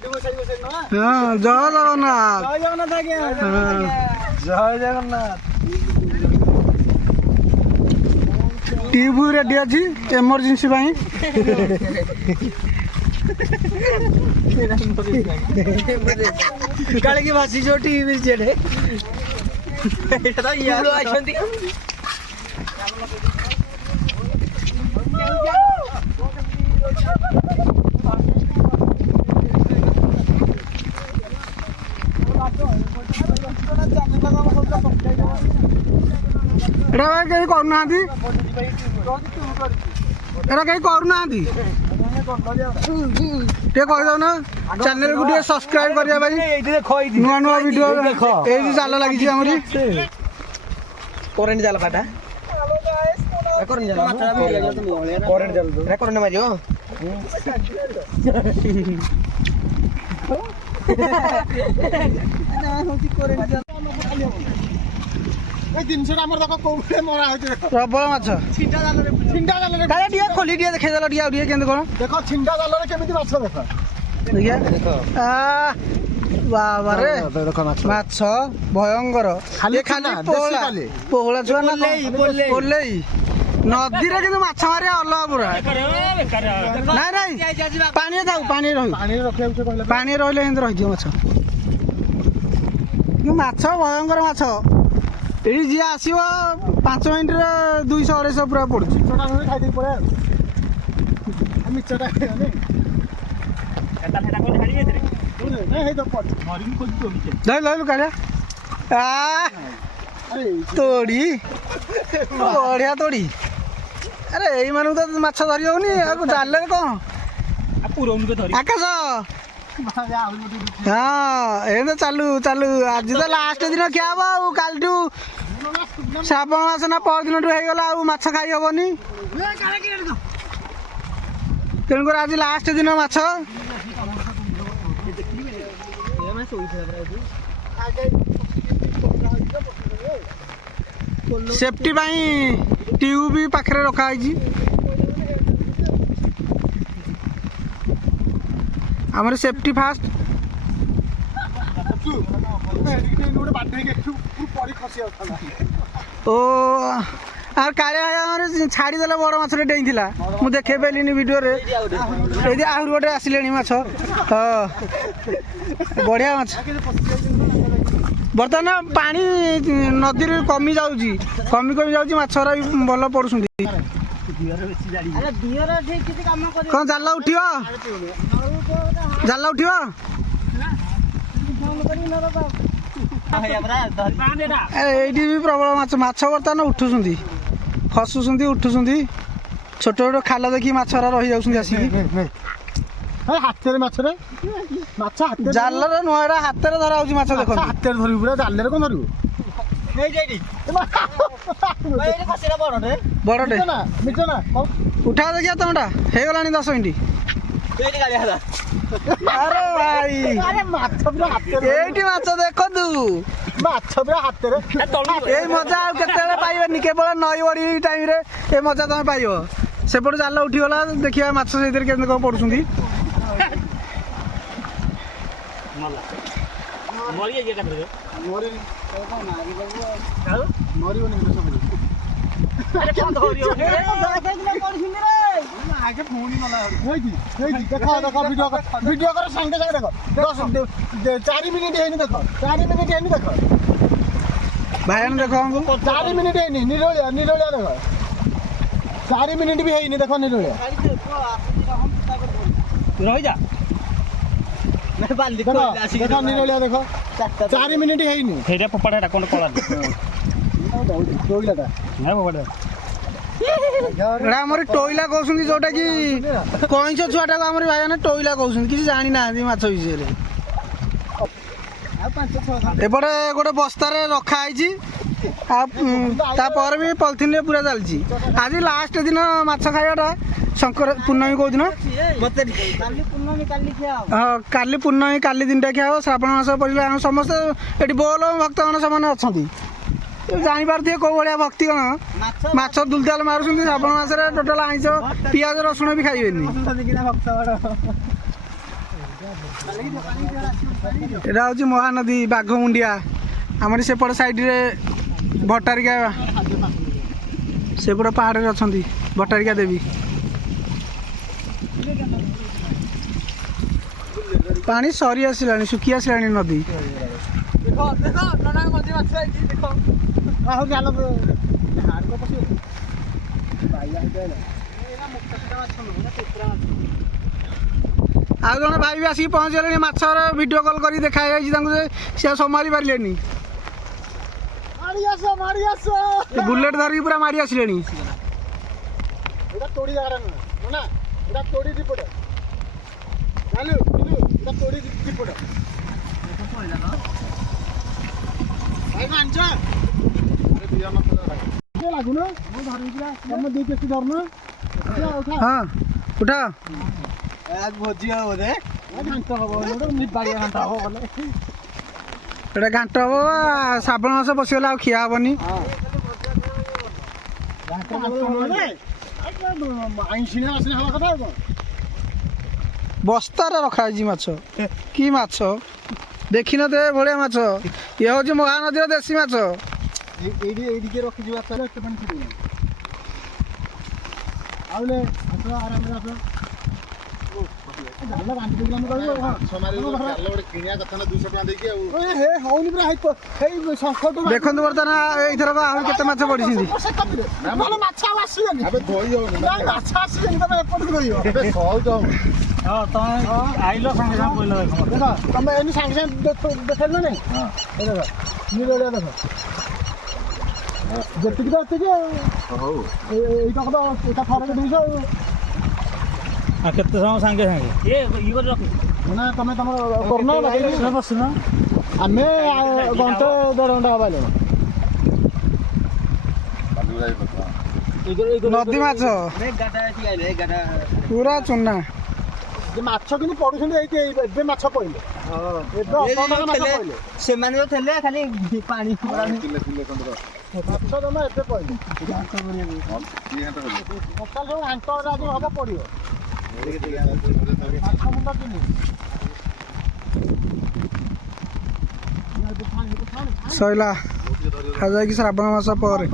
हाँ जय जगन्नाथ जय जगन्नाथ आज्ञा जय जगन्नाथ टीवी रेडी अच्छी इमरजेंसी काले की भाषी जो टीवी चढ़े तो यार आछंती एटा कहीं करूना एटा कहीं करूना कहीदौन चैनल को सब्सक्राइब करिया भाई नुआ नुआ वीडियो ये जाल लगी आमरी करेंट जाल काटा करेंट जाल करेंट जाल करेंट मारियो प्रबल माछ खोली देखे देल देख छिंटा जाल माछ देख बाबा रे माछ भयंकर खाली पोहला छुआ ना पोलेई नदी रे किंतु माछ मारे अलग पूरा नहीं नहीं पानी थाऊ पानी पानी रहिले हिंद रही माछ माछ भयंकर माछ ये जी आसो 5 मिनट 200-250 पूरा पड़ू तोड़ी बढ़िया तोड़ी अरे यही मानू तो माछ धरी होनी जाल कौन आकाश हाँ ये चालू चालू आज तो लास्ट दिन क्या हम काल श्रावण मास ना पर दिन होगला माछ खाई हेनी तेणुक आज लास्ट दिन माछ सेफ्टी ट्यूब भी पाखे रखाई आमर सेफ्टी फास्ट ओ आर काले छाड़ीदेला बड़ माछटे डेई मुझे देखे पाइलिनी वीडियो रे ये आहरी गोटे आसिले माछ हाँ बढ़िया माछ बर्तमान पानी नदी कमी जाऊँगी कमी जाऊँगी माछरा भी भल पड़ुं कौन जाल उठ जाल उठ ये भी प्रबल माछ माछ बर्तमान उठुंट खसुंट उठुंट छोट छोट खाल देखी माछरा रही जाऊँ आसिक हाथ जाल नुह हाथ धरा हो माछ देख हाथ धर पूरा जाल कौन धरू बड़े उठा देखिए तुमटा हो 10 मिनट अरे भाई ये देखु ये मजा आते पाइबनी केवल नई बड़ी टाइम ये मजा तुम पाइब सेपट जाल उठीगला देखिए माछ से कौन पड़ुं वीडियो कर संगे संगे देख 4 मिनट है देख 4 मिनट है देख भाई देख हमको 4 मिनट है निरोलिया निरोलिया देख 4 मिनट भी है देख निरोलिया रही जा देख निरोलिया देख 4 मिनट है फोपाड़ा कौन कला आमर टोइला कहते जोटा कि कईच छुआटा को आम भाई टोइला कहते किसी जानी ना माछ विषय एपटे गोटे बस्तार रखाई भी पॉलिथिन पूरा चलती आज लास्ट दिन माछ खाइबाटा शंकर पूर्णमी कौ दिन हाँ काली पूर्णमी काली दिन टा खिया श्रावण मास पड़े आम समस्त ये बोल भक्त गण से अच्छा जापारे कौ भाया भक्ति गण माछ दुलदाल मारुं श्रावण मसरे टोटाल आईस पियाज रसुण भी खाइबेनि ଏଇଟା ହେଉଛି ମହାନଦୀ ବାଘମୁଣ୍ଡିଆ ଆମର ସେପଟ ସାଇଡ଼ରେ ଭଟ୍ଟାରିକା ସେପଟ ପାହାଡ଼ରେ ଅଛନ୍ତି ଭଟ୍ଟାରିକା ଦେବୀ। ପାଣି ସରି ଆସିଲାଣି ଶୁଖି ଆସିଲାଣି ନଦୀ। ଆଉ ଜଣେ ଭାଇ ବି ଆସିକି ପହଞ୍ଚିଗଲେଣି ମାଛର ଭିଡ଼ିଓ କଲ୍ କରିକି ଦେଖା ହେଇଯାଇଛି ତାଙ୍କୁ ଯେ ସେ ଆଉ ସମ୍ଭାଳି ପାରିଲେନି ବୁଲେଟ୍ ଧରିକି ପୁରା ମାଡ଼ି ଆସିଲେଣି। ହଁ ଉଠା ଏଇଟା ଘାଣ୍ଟ ହବ ଶ୍ରାବଣ ମାସ ପଶିଗଲେ ଆଉ ଖିଆ ହବନି। ବସ୍ତାରେ ରଖାଯାଇଛି ମାଛ କି ମାଛ ଦେଖିନଥିବେ ଭଳିଆ ମାଛ ଇଏ ହେଉଛି ମହାନଦୀର ଦେଶୀ ମାଛ। ଦେଖନ୍ତୁ ବର୍ତ୍ତମାନ ଏଇଥରକ ଆହୁରି କେତେ ମାଛ ପଡ଼ିଛନ୍ତି। ଯେତିକି ତ ଏତିକି ଏଇଟା ଥରକେ 200 ଆଉ କେତେ ସମୟ ସାଙ୍ଗେ ସାଙ୍ଗେ ନା ତମେ ତମର କରୁନ ବସୁନ ଆମେ ଘଣ୍ଟେ 1.5 ଘଣ୍ଟା ହବ ନଦୀ ମାଛ ପୁରା ଚୁନା ମାଛ କିନ୍ତୁ ପଡୁଛନ୍ତି ଏଇଠି ଏବେ ମାଛ ପଇଲେ ସେମାନେ ତ ଥିଲେ ଖାଲି ପାଣି ମାଛ ଜମା ଏବେ ପଇଲେ ସବୁ ଘାଣ୍ଟ ଆଜି ହବ ପଡିବ ମାଛ ମୁଣ୍ଡ ସଇଲା ଯାଇକି ଶ୍ରାବଣ ମାସ ପରେ।